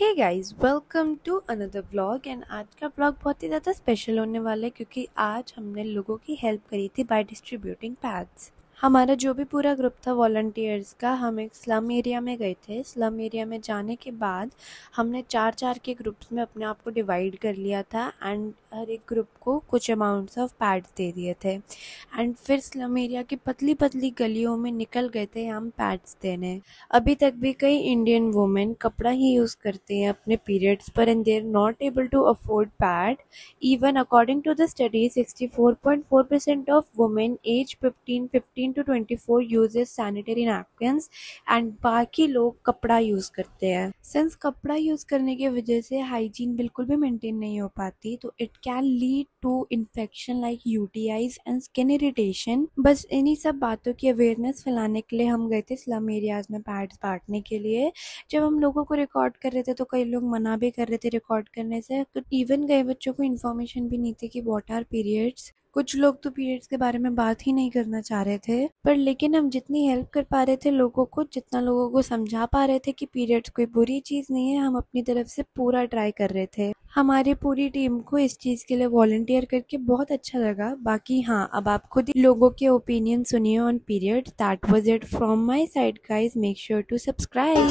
Hey guys, welcome to another vlog. And आज का vlog बहुत ही ज़्यादा स्पेशल होने वाला है क्योंकि आज हमने लोगों की हेल्प करी थी बाय डिस्ट्रीब्यूटिंग पैड्स। हमारा जो भी पूरा ग्रुप था वॉलंटियर्स का, हम एक स्लम एरिया में गए थे। स्लम एरिया में जाने के बाद हमने 4-4 के ग्रुप्स में अपने आप को डिवाइड कर लिया था एंड हर एक ग्रुप को कुछ अमाउंट्स ऑफ पैड्स दे दिए थे। एंड फिर स्लम एरिया की पतली पतली गलियों में निकल गए थे हम पैड्स देने। अभी तक भी कई इंडियन वुमेन कपड़ा ही यूज़ करती हैं अपने पीरियड्स पर and they are not able to afford pad. Even according to the study 64.4% of women age 15 to 24 uses sanitary napkins and बाकी लोग कपड़ा यूज़ करते हैं। सिंस कपड़ा यूज़ करने की वजह से हाइजीन बिल्कुल भी मेंटेन नहीं हो पाती, तो it can lead to infection like UTIs and skin irritation. बस इन्हीं सब बातों की अवेयरनेस फैलाने के लिए हम गए थे स्लम एरियाज में पैड्स बांटने के लिए। जब हम लोगों को रिकॉर्ड कर रहे थे तो कई लोग मना भी कर रहे थे रिकॉर्ड करने से। इवन कई बच्चों को इन्फॉर्मेशन भी नहीं थी कि व्हाट आर पीरियड्स। कुछ लोग तो पीरियड्स के बारे में बात ही नहीं करना चाह रहे थे, पर लेकिन हम जितनी हेल्प कर पा रहे थे लोगों को, जितना लोगों को समझा पा रहे थे कि पीरियड्स कोई बुरी चीज़ नहीं है, हम अपनी तरफ से पूरा ट्राई कर रहे थे। हमारी पूरी टीम को इस चीज़ के लिए वॉलंटियर करके बहुत अच्छा लगा। बाकी हाँ, अब आप खुद ही लोगों के ओपिनियन सुनिए on period. That was it from my side guys, make sure to subscribe.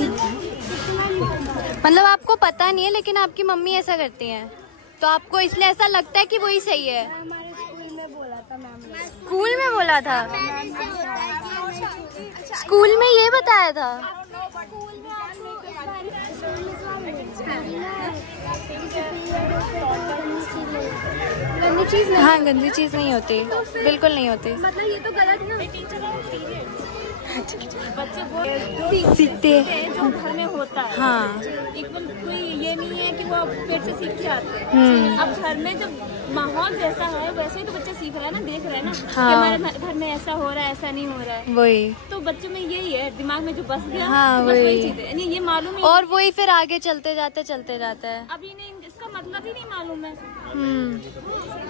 मतलब आपको पता नहीं है लेकिन आपकी मम्मी ऐसा करती हैं, तो आपको इसलिए ऐसा लगता है कि वही सही है। स्कूल में बोला था? स्कूल में ये बताया था? गंदी चीज नहीं। हाँ, गंदी चीज नहीं होती, बिल्कुल नहीं होती। मतलब ये तो गलत ना। बच्चे सीखते हैं जो घर में होता है। हाँ, कोई ये नहीं है कि वो पेट से सीख के आते हैं। अब घर में जब माहौल जैसा है वैसे ही तो बच्चे सीख रहे हैं ना, देख रहे हैं ना। हाँ। कि हमारे घर में ऐसा हो रहा है, ऐसा नहीं हो रहा है। वही तो बच्चों में यही है, दिमाग में जो बस गया। हाँ, वही चीज है, ये मालूम है और वही फिर आगे चलते जाता है। अब इन्हें इसका मतलब ही नहीं मालूम है।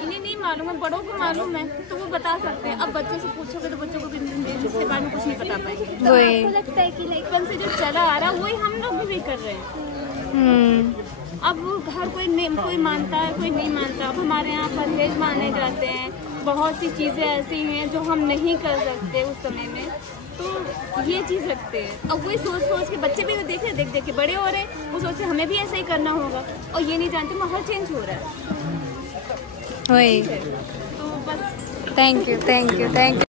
इन्हें नहीं मालूम है, बड़ों को मालूम है तो वो बता सकते हैं। अब बच्चों से पूछोगे तो बच्चों को इसके बारे में कुछ नहीं बता पाएंगे। वही लगता है कि बचपन से जो चला आ रहा है वही हम लोग भी कर रहे हैं। अब हर कोई मानता है, कोई नहीं मानता। अब हमारे यहाँ परहेज माने जाते हैं, बहुत सी चीजें ऐसी हैं जो हम नहीं कर सकते उस समय में, तो ये चीज रखते हैं। अब वही सोच के बच्चे भी देख के बड़े हो रहे हैं, वो सोचते हमें भी ऐसा ही करना होगा, और ये नहीं जानते माहौल चेंज हो रहा है। वही तो बस। Thank you.